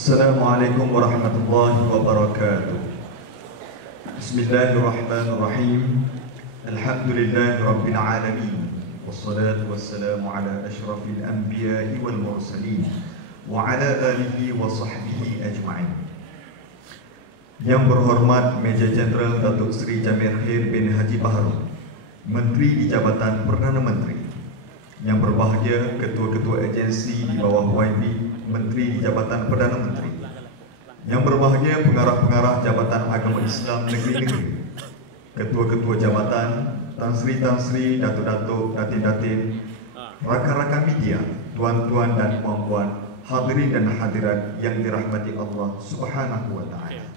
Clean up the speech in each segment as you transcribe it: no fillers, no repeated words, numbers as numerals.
Assalamualaikum warahmatullahi wabarakatuh. Bismillahirrahmanirrahim. Alhamdulillahi rabbil alamin. Wassalatu wassalamu ala asyrafil anbiya'i wal mursalin wa ala alihi wa sahbihi ajma'in. Yang berhormat Meja Jeneral Datuk Seri Jamil Khair bin Haji Baharudin, Menteri di Jabatan Perdana Menteri. Yang berbahagia Ketua-Ketua Agensi di bawah YB, Menteri di Jabatan Perdana Menteri. Yang berbahagia Pengarah-Pengarah Jabatan Agama Islam Negeri-Negeri, Ketua-Ketua Jabatan, Tan Sri, Datuk-Datuk, Datin-Datin, rakan-rakan media, tuan-tuan dan puan-puan, hadirin dan hadirat yang dirahmati Allah Subhanahu wa Ta'ala.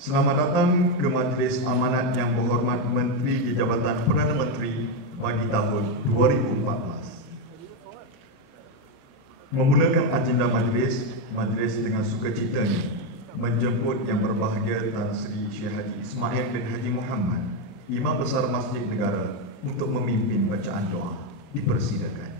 Selamat datang ke Majlis Amanat yang berhormat Menteri di Jabatan Perdana Menteri bagi tahun 2014. Memulakan agenda majlis dengan sukacitanya menjemput yang berbahagia Tan Sri Syekh Haji Ismail bin Haji Muhammad, Imam Besar Masjid Negara, untuk memimpin bacaan doa. Dipersilakan.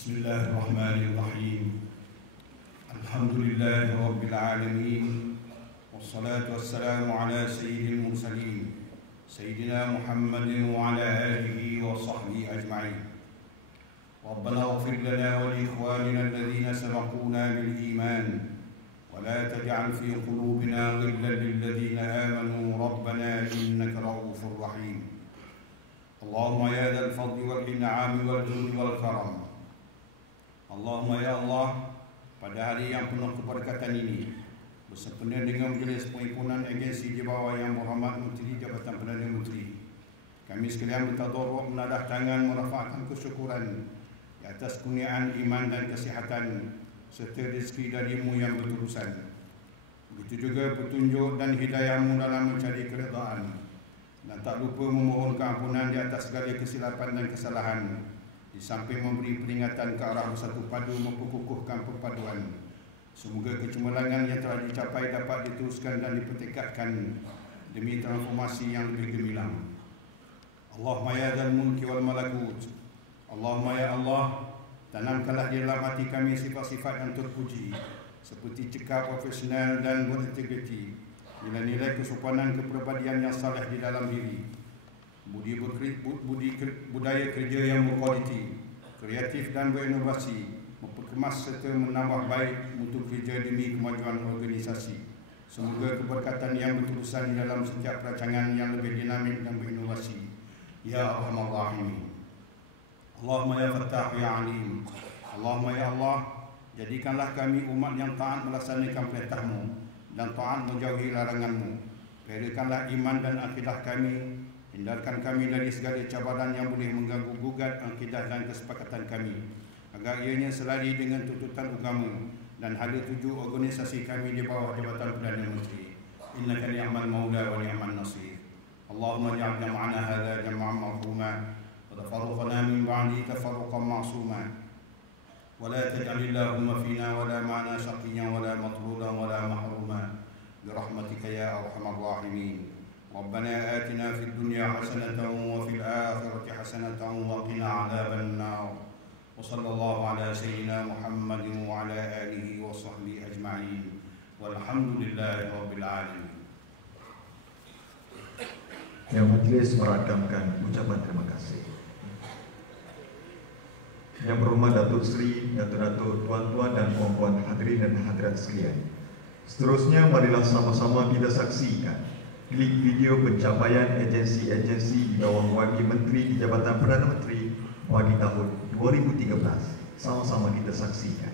Bismillahirrahmanirrahim. Alhamdulillahi rabbil alamin. Wassalatu wassalamu ala sayyidil mursalin Sayyidina Muhammadin wa ala alihi wa sahbihi ajma'in. Rabbana ighfir lana wa li ikhwanina alladhina sabaquna bil iman wa la taj'al fi qulubina ghillan lil ladzina amanu rabbana innaka ra'ufur rahim. Allahumma ya dzal fadli wal in'ami wal judi wal karam. Allahumma ya Allah, pada hari yang penuh keberkatan ini, bersempena dengan majlis penghimpunan agensi di bawah yang berhormat Menteri Jabatan Perdana Menteri, kami sekalian bertadarruk menadah tangan merafakkan kesyukuran di atas kurniaan iman dan kesihatan serta rezeki darimu yang berterusan. Begitu juga petunjuk dan hidayahmu dalam mencari keredaan, dan tak lupa memohon keampunan di atas segala kesilapan dan kesalahan, di samping memberi peringatan ke arah bersatu padu memperkukuhkan perpaduan. Semoga kecemerlangan yang telah dicapai dapat diteruskan dan dipertekadkan demi transformasi yang lebih gemilang. Allahumma ya dzal mulki wal malakut. Allahumma ya Allah, tanamkanlah di dalam hati kami sifat-sifat yang terpuji, seperti cekap, profesional dan berintegriti, nilai-nilai kesopanan, kepribadian yang saleh di dalam diri, budaya kerja yang berkualiti, kreatif dan berinovasi, memperkemas serta menambah baik untuk kerja demi kemajuan organisasi. Semoga keberkatan yang berterusan di dalam setiap perancangan yang lebih dinamik dan berinovasi. Ya Arhamar Rahimin. Allahumma ya Fattah ya Alim. Allahumma ya Allah, jadikanlah kami umat yang taat melaksanakan perintah-Mu dan taat menjauhi larangan-Mu. Percayakanlah iman dan akidah kami. Hindarkan kami dari segala cabaran yang boleh mengganggu gugat akidah dan kesepakatan kami, agar ianya selari dengan tuntutan agama dan hala tuju organisasi kami di bawah Jabatan Perdana Menteri. Innaka ni'mal maula wa ni'man nasir. Allahumma ja'alna ma'ana hadha jam'an marhuma wa tafarruqana min ba'di tafarruqan ma'suma wa la taj'al Allahumma fina wa la ma'ana shaqiyyan wa la matrudan wa la mahruma bi rahmatika ya arhamar rahimin. ربنا آتنا في الدنيا حسنة وفي الآخرة حسنة وقنا عذاب النار وصلى الله على سيدنا محمد وعلى آله وصحبه أجمعين والحمد لله رب العالمين. Yang majlis merakamkan ucapan terima kasih. Yang berhormat Datuk Seri, Datuk-Datuk, tuan-tuan dan puan-puan, hadirin dan hadirat sekalian. Seterusnya marilah sama-sama kita saksikan klik video pencapaian agensi-agensi di bawah YB Menteri di Jabatan Perdana Menteri bagi tahun 2013. Sama-sama kita saksikan.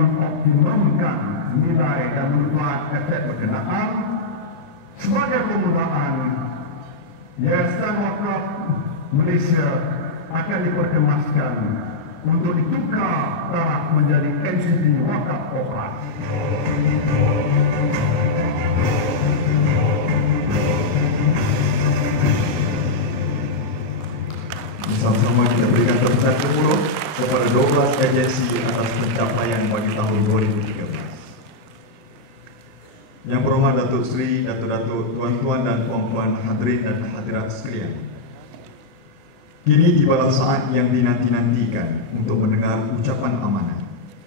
mengoptimumkan nilai dan manfaat aset berkenaan sebagai penggunaan Yayasan Wakaf Malaysia akan diperkemaskan untuk ditukar taraf menjadi entiti wakaf korporat. Bersama-sama kita berikan tepukan termurah kepada 12 agensi atas pencapaian bagi tahun 2013. Yang berhormat Datuk Seri, Datuk-Datuk, Tuan-Tuan dan Puan-Puan hadirin dan hadirat sekalian. Kini tibalah saat yang dinanti-nantikan untuk mendengar ucapan amanah.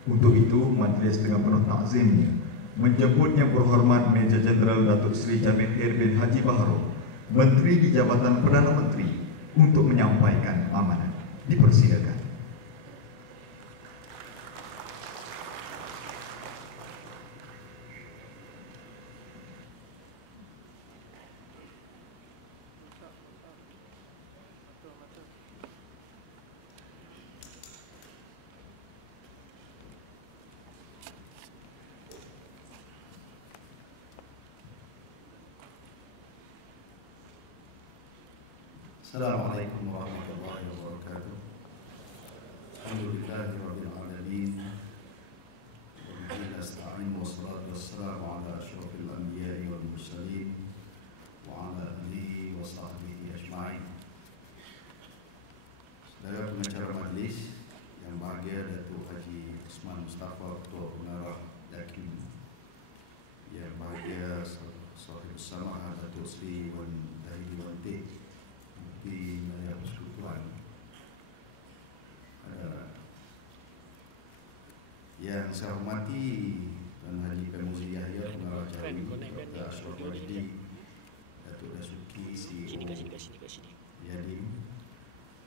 Untuk itu, majlis dengan penuh takzimnya menjemput Yang Berhormat Major Jeneral Datuk Seri Jamil Khair bin Haji Baharul, Menteri di Jabatan Perdana Menteri, untuk menyampaikan amanah. Dipersilakan. Assalamualaikum warahmatullahi wabarakatuh. Alhamdulillahirabbil alamin. Wa bihi nasta'in wa yang saya hormati Tuan Haji Pemuzi Yahya, Pengarah Jawi, Dr. Ashraf Wajdi, Datuk Dasuki CEO Yadim,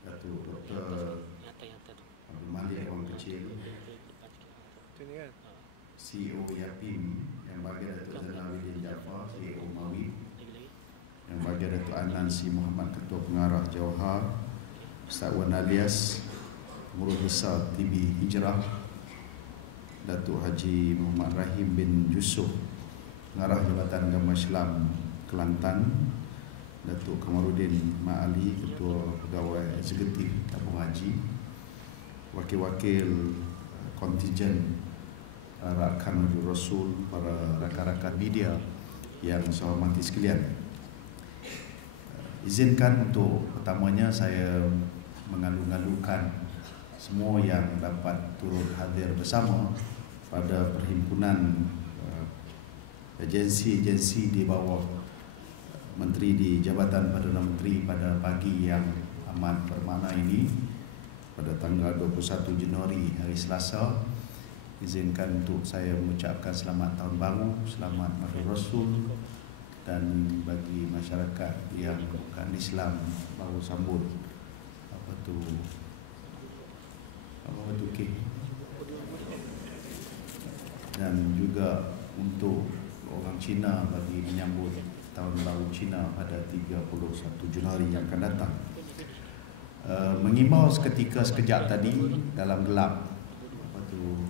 Datuk Dr. Abdul Malik Orang Kecil, CEO Yapim, yang bagi Datuk Zainal Jaafar, CEO Mawi, yang bagi Datuk Anan Si Muhammad, Ketua Pengarah Jawhar, Ustaz Wan Alias, Pengurus Besar TB Hijrah, Datuk Haji Muhammad Rahim bin Yusuf, Pengarah Jabatan Agama Islam Kelantan, Datuk Kamarudin Ma'ali, Ketua Pegawai Eksekutif Tabung Haji, wakil-wakil kontijen rakan Nabi Rasul, para rakan-rakan media yang saya hormati sekalian. Izinkan untuk pertamanya saya mengalu-alukan semua yang dapat turut hadir bersama pada perhimpunan agensi-agensi di bawah Menteri di Jabatan Perdana Menteri pada pagi yang amat bermakna ini pada tanggal 21 Januari hari Selasa. Izinkan untuk saya mengucapkan selamat tahun baru, selamat Maulid Rasul, dan bagi masyarakat yang bukan Islam baru sambut apa tu kek, dan juga untuk orang Cina bagi menyambut tahun baru Cina pada 31 Januari yang akan datang. Mengimbau seketika sekejap tadi dalam gelap, apa tu,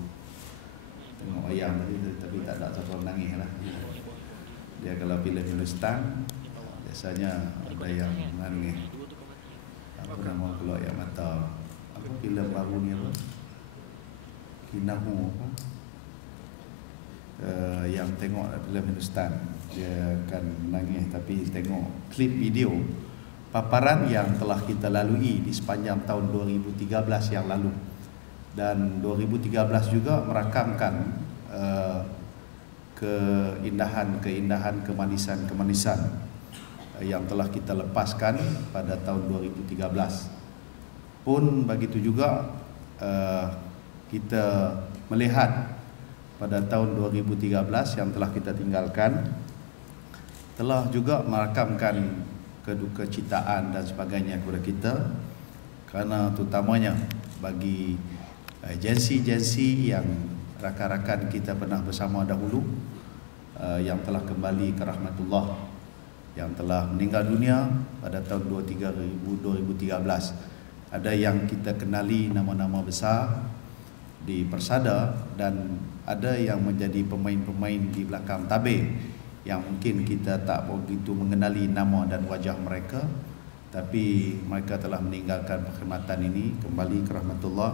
tengok ayam tadi tapi tak ada siapa menangis lah. Dia kalau pilih Hindustan biasanya ada yang menangis. Apa nama keluar air mata. Apa filem baru ni apa? Kinahu apa? Yang tengok filem Hindustan dia akan menangis, tapi tengok klip video paparan yang telah kita lalui di sepanjang tahun 2013 yang lalu, dan 2013 juga merakamkan keindahan, kemanisan yang telah kita lepaskan pada tahun 2013. Pun begitu juga kita melihat pada tahun 2013 yang telah kita tinggalkan telah juga merakamkan keduka citaan dan sebagainya kepada kita, kerana terutamanya bagi agensi-agensi yang rakan-rakan kita pernah bersama dahulu yang telah kembali ke rahmatullah, yang telah meninggal dunia pada tahun 2013. Ada yang kita kenali nama-nama besar di Persada, dan ada yang menjadi pemain-pemain di belakang tabir yang mungkin kita tak begitu mengenali nama dan wajah mereka, tapi mereka telah meninggalkan perkhidmatan ini kembali ke rahmatullah.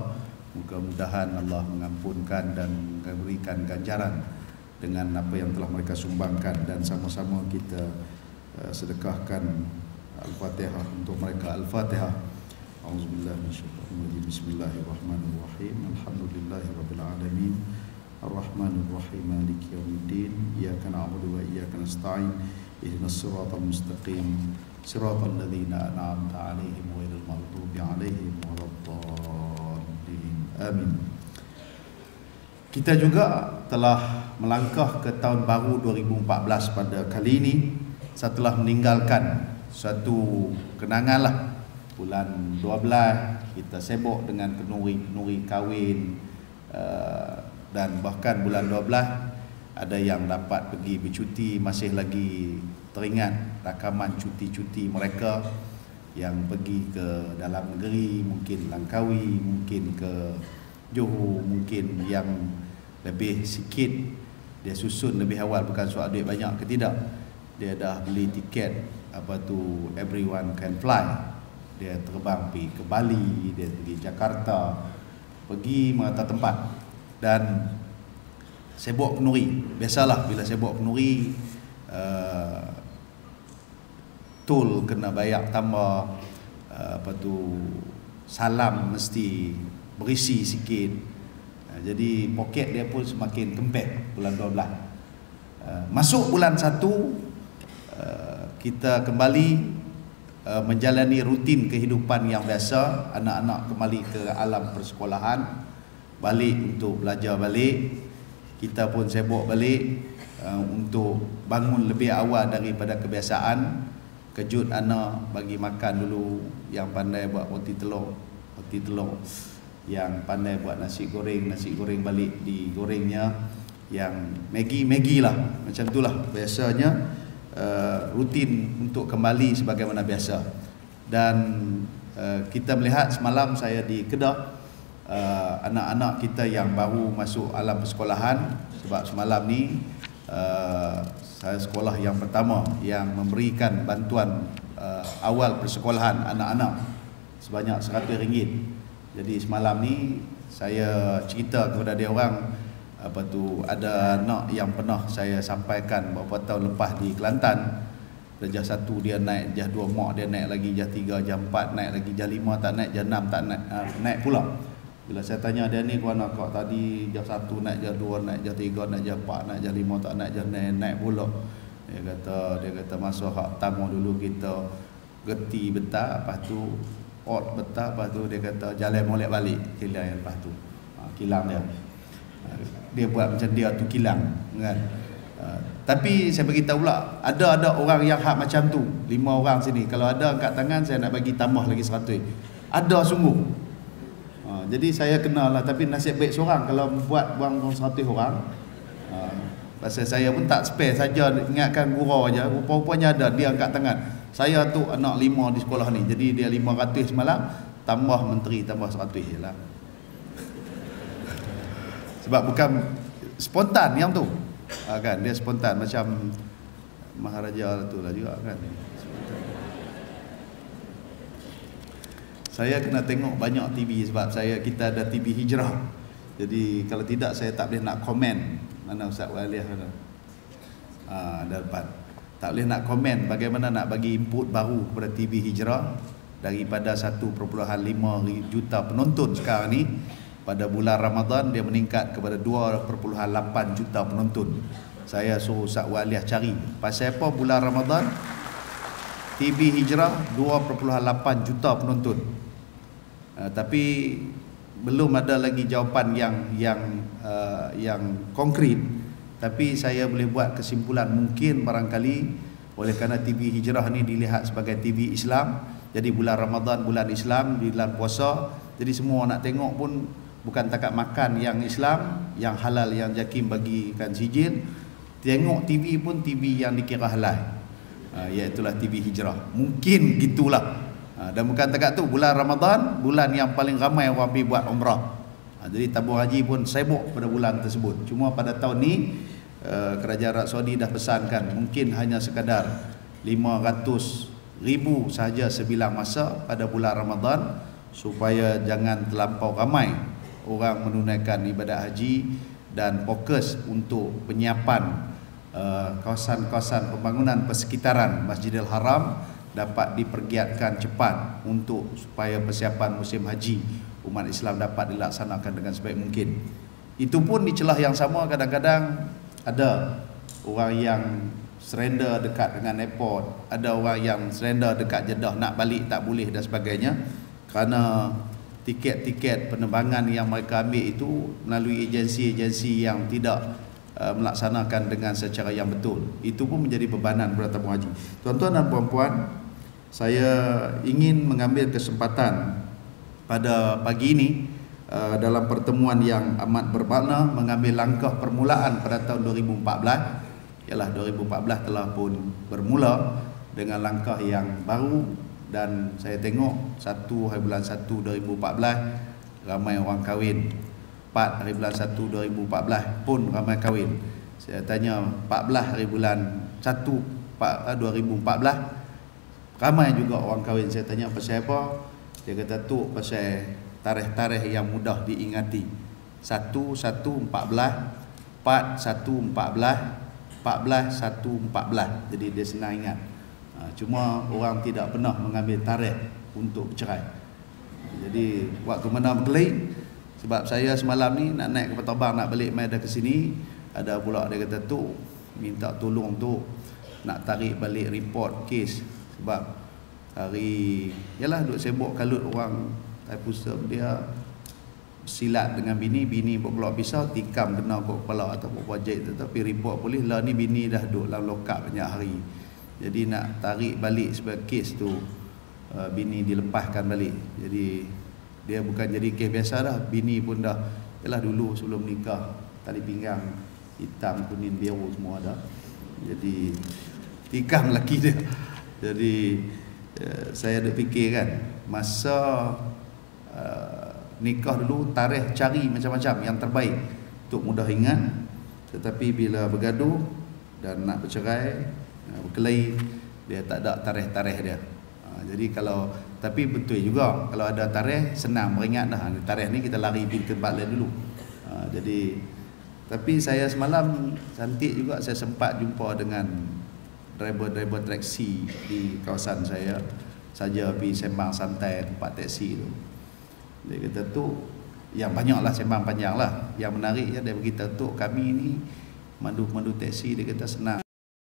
Mudah-mudahan Allah mengampunkan dan memberikan ganjaran dengan apa yang telah mereka sumbangkan, dan sama-sama kita sedekahkan Al-Fatihah untuk mereka. Al-Fatihah. A'udzubillahi minasyaitonir rajim. Bismillahirrahmanirrahim. Alhamdulillahirabbil alamin. Ar-Rahmanir-Rahim. Maliki yaumiddin. Iyyaka na'budu wa iyyaka nasta'in. Ihdinas siratal mustaqim. Siratal ladzina an'amta 'alaihim ghairil maghdubi 'alaihim waladdallin. Amin. Kita juga telah melangkah ke tahun baru 2014 pada kali ini setelah meninggalkan satu kenanganlah. Bulan 12 kita sibuk dengan kenuri kahwin, dan bahkan bulan 12 ada yang dapat pergi bercuti. Masih lagi teringat rakaman cuti-cuti mereka yang pergi ke dalam negeri, mungkin Langkawi, mungkin ke Johor, mungkin yang lebih sikit dia susun lebih awal, bukan soal duit banyak ke tidak, dia dah beli tiket apa tu everyone can fly. Dia terbang pergi ke Bali, dia pergi Jakarta, pergi merata tempat, dan sibuk kenuri. Biasalah bila sibuk kenuri, tol kena bayar tambah, apa tu salam mesti berisi sikit. Jadi poket dia pun semakin kempet bulan 12. Masuk bulan 1, kita kembali menjalani rutin kehidupan yang biasa. Anak-anak kembali ke alam persekolahan, balik untuk belajar balik. Kita pun sibuk balik untuk bangun lebih awal daripada kebiasaan. Kejut anak bagi makan dulu, yang pandai buat roti telur, yang pandai buat nasi goreng balik digorengnya, yang Maggi lah, macam itulah biasanya. Rutin untuk kembali sebagaimana biasa. Dan kita melihat semalam saya di Kedah, anak-anak kita yang baru masuk alam persekolahan, sebab semalam ni saya sekolah yang pertama yang memberikan bantuan awal persekolahan anak-anak sebanyak RM100. Jadi semalam ni saya cerita kepada dia orang, ada anak yang pernah saya sampaikan beberapa tahun lepas di Kelantan, darjah 1 dia naik, darjah 2 mak dia naik lagi, darjah 3, darjah 4 naik lagi, darjah 5 tak naik, darjah 6 tak naik pula. Bila saya tanya dia ni, kau nak tadi darjah 1 naik, darjah 2 naik, darjah 3 naik, darjah 4 naik, darjah 5 tak naik, darjah naik pula. Dia kata masa hak tamu dulu kita geti betah, lepas tu ot betah, lepas tu dia kata jalan molek balik kilang yang lepas tu. Kilang dia buat macam dia tu kilang kan. Tapi saya bagi tahu pula, ada orang yang hak macam tu, 5 orang sini. Kalau ada angkat tangan, saya nak bagi tambah lagi 100. Ada sungguh. Jadi saya kenal lah, tapi nasib baik seorang kalau buat buang 100 orang. Pasal saya pun tak spare saja ingatkan gurau aja. Rupa-rupanya ada dia angkat tangan. Saya tu anak 5 di sekolah ni. Jadi dia 500 semalam, tambah menteri tambah 100 jelah. Sebab bukan spontan yang tu. Kan dia spontan macam Maharaja tu lah juga kan. Saya kena tengok banyak TV sebab kita ada TV Hijrah. Jadi kalau tidak saya tak boleh nak komen. Mana Ustaz Waliah ada? Ada depan. Tak boleh nak komen bagaimana nak bagi input baru kepada TV Hijrah daripada 1.5 juta penonton sekarang ni. Pada bulan Ramadan dia meningkat kepada 2.8 juta penonton. Saya suruh Ustaz Waliah cari pasal apa bulan Ramadan TV Hijrah 2.8 juta penonton. Tapi belum ada lagi jawapan yang konkret. Tapi saya boleh buat kesimpulan mungkin barangkali oleh kerana TV Hijrah ni dilihat sebagai TV Islam. Jadi bulan Ramadan bulan Islam, bulan puasa. Jadi semua nak tengok pun bukan takat makan yang Islam, yang halal, yang jakim bagikan sijil. Tengok TV pun TV yang dikira halal, iaitulah TV Hijrah. Mungkin gitulah. Dan bukan takat tu, bulan Ramadan bulan yang paling ramai orang pergi buat umrah. Jadi tabung haji pun sibuk pada bulan tersebut. Cuma pada tahun ni Kerajaan Arab Saudi dah pesankan mungkin hanya sekadar 500,000 sahaja sebilang masa pada bulan Ramadan, supaya jangan terlampau ramai orang menunaikan ibadat haji dan fokus untuk penyiapan kawasan-kawasan pembangunan persekitaran Masjidil Haram dapat dipergiatkan cepat untuk supaya persiapan musim haji umat Islam dapat dilaksanakan dengan sebaik mungkin. Itu pun di celah yang sama kadang-kadang ada orang yang surrender dekat dengan airport, ada orang yang surrender dekat Jeddah nak balik tak boleh dan sebagainya, kerana tiket-tiket penerbangan yang mereka ambil itu melalui agensi-agensi yang tidak melaksanakan dengan secara yang betul. Itu pun menjadi bebanan kepada tabung haji. Tuan-tuan dan puan-puan, saya ingin mengambil kesempatan pada pagi ini dalam pertemuan yang amat bermakna mengambil langkah permulaan pada tahun 2014. Ialah 2014 telah pun bermula dengan langkah yang baru, dan saya tengok 1 hari bulan 1 2014 ramai orang kahwin. 4 hari bulan 1 2014 pun ramai kahwin. Saya tanya 14 hari bulan 1 2014 ramai juga orang kahwin. Saya tanya pasal apa? Dia kata tu pasal tarikh-tarikh yang mudah diingati. 1/1/14, 4/1/14, 14/1/14. Jadi dia senang ingat. Cuma orang tidak pernah mengambil tarikh untuk bercerai. Jadi waktu mana berkelahi, sebab saya semalam ni nak naik kapal terbang nak balik mai dah ke sini, ada pula dia kata tu minta tolong tu nak tarik balik report kes, sebab hari yalah duk sibuk kalut orang Taipusam dia silat dengan bini buat keluar pisau, tikam kena kok kepala atau wajah tu, tapi report polis lah ni bini dah duduk dalam lokap banyak hari. Jadi nak tarik balik sebagai kes tu, bini dilepaskan balik. Jadi dia bukan jadi kes biasa dah, bini pun dah, yalah dulu sebelum nikah tali pinggang hitam, kuning, biru semua ada. Jadi tikam lelaki dia. Jadi saya ada fikir kan, masa nikah dulu tarikh cari macam-macam yang terbaik untuk mudah ingat. Tetapi bila bergaduh dan nak bercerai, berkelahi, dia tak ada tarikh-tarikh dia. Jadi kalau, tapi betul juga kalau ada tarikh senang beringat dah. Tarikh ni kita lari pergi tempat lain dulu. Jadi tapi saya semalam cantik juga, saya sempat jumpa dengan driver taksi di kawasan saya, saja pergi sembang santai tempat taksi tu. Dia kata tu yang banyaklah sembang panjang lah. Yang menarik dia beritahu tu kami ni mandu taksi, dia kata senang.